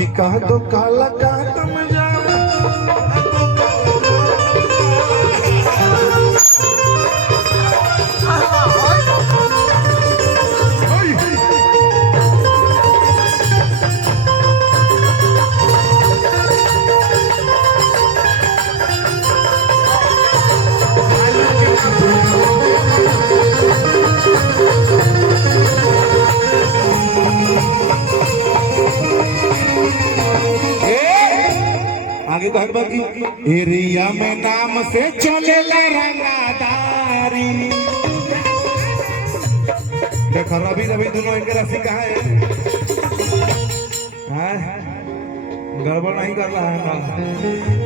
कि कह दो काला का तुम जाओ आगे कहबा कि एरिया में नाम से चलेला रंगादारी। देखो रवि रवि दोनों इनके राशि कहाँ है? गड़बड़ नहीं कर रहा है ना?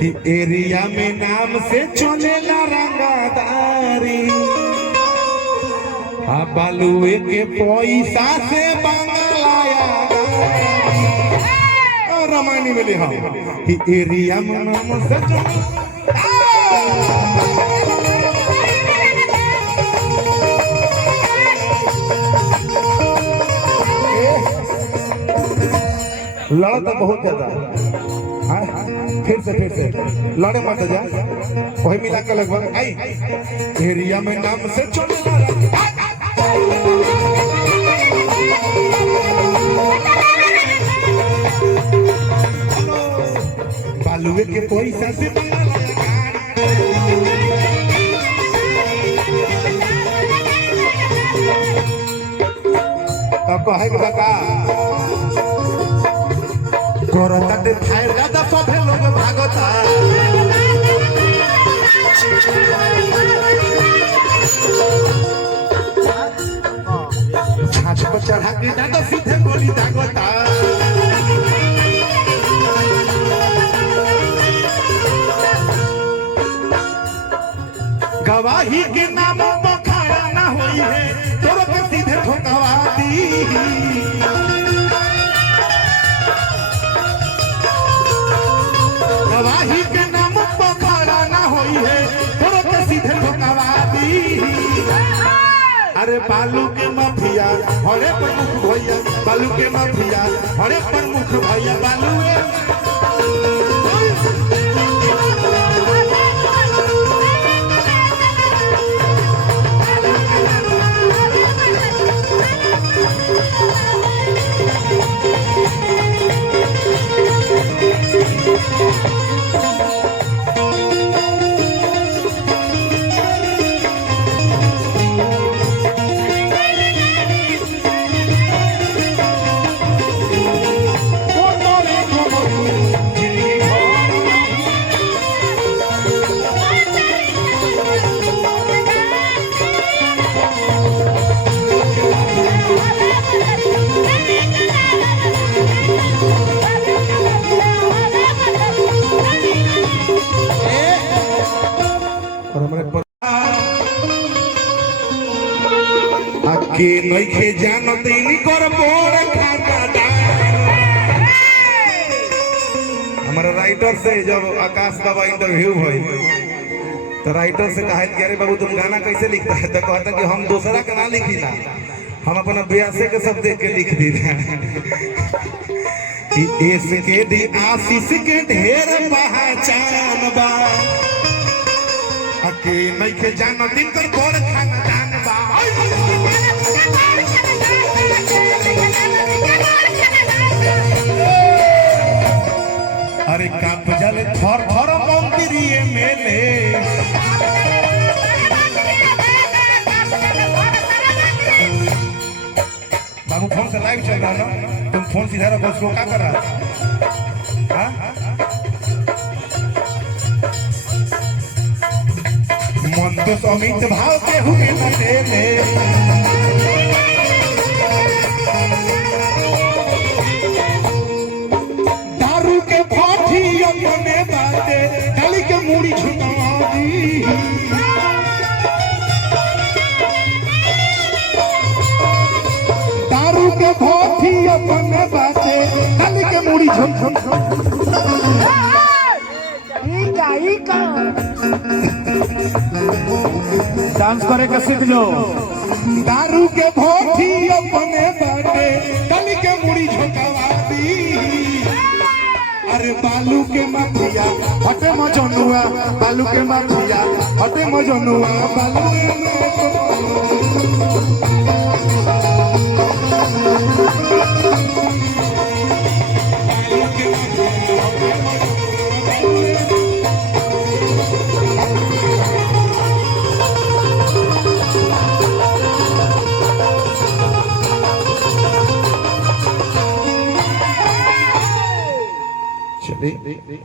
कि एरिया में नाम से चलेला रंगादारी। बालुए के पैसा से बंगलाया रामायणी में लिखा कि एरिया में नाम से लड़ा तो बहुत ज्यादा फिर से लड़े मत जा वही मिला के लगभग आई एरिया में नाम से चले बालुए के पैसा से तब कहे के बता करता ते फायदा दा सभे लोग भागता छाछ पर चढ़ा के दादा सीधे गोली दागता गवाही के नाम पर खड़ा ना होई है तोरो के सीधे ठोकवा दी। गवाही के नाम पर खड़ा ना होई है तोरो के सीधे ठोकवा दी। अरे बालू के माफिया हरे प्रमुख भैया बालू के माफिया हरे प्रमुख भैया बालू के नइखे जानत इनी कर बोर खाता हमारा राइटर से जब आकाश बाबा इंटरव्यू हुई तो राइटर से कहा कि अरे बाबू तुम गाना कैसे लिखता है तो कहता कि हम दूसरा का ना लिखी ना हम अपना ब्यासे के सब देख के लिख दी इसके दी आशीष के ढेर पहचान बा के नइखे जानत इनकर बोर खानदान बा। अरे काप जले थर थर मंदिरिए मेले बाबू फोन से लाइव चल रहा है ना तुम फोन सीधा रखो उसको क्या कर रहा है मन तो अमित भाव के हुए न देले दारू के फाटी अपने बाते गली के मूड़ी झुका दी। दारू के फाटी अपने बाते गली के मूड़ी झुका डांस करे के सीख जो दारू के भोटी अपने बाटे गली के मुड़ी झोंकवा दी। अरे बालू के माफिया हटे मजनुआ, बालू के माफिया हटे मजनुआ, बालू चलिए।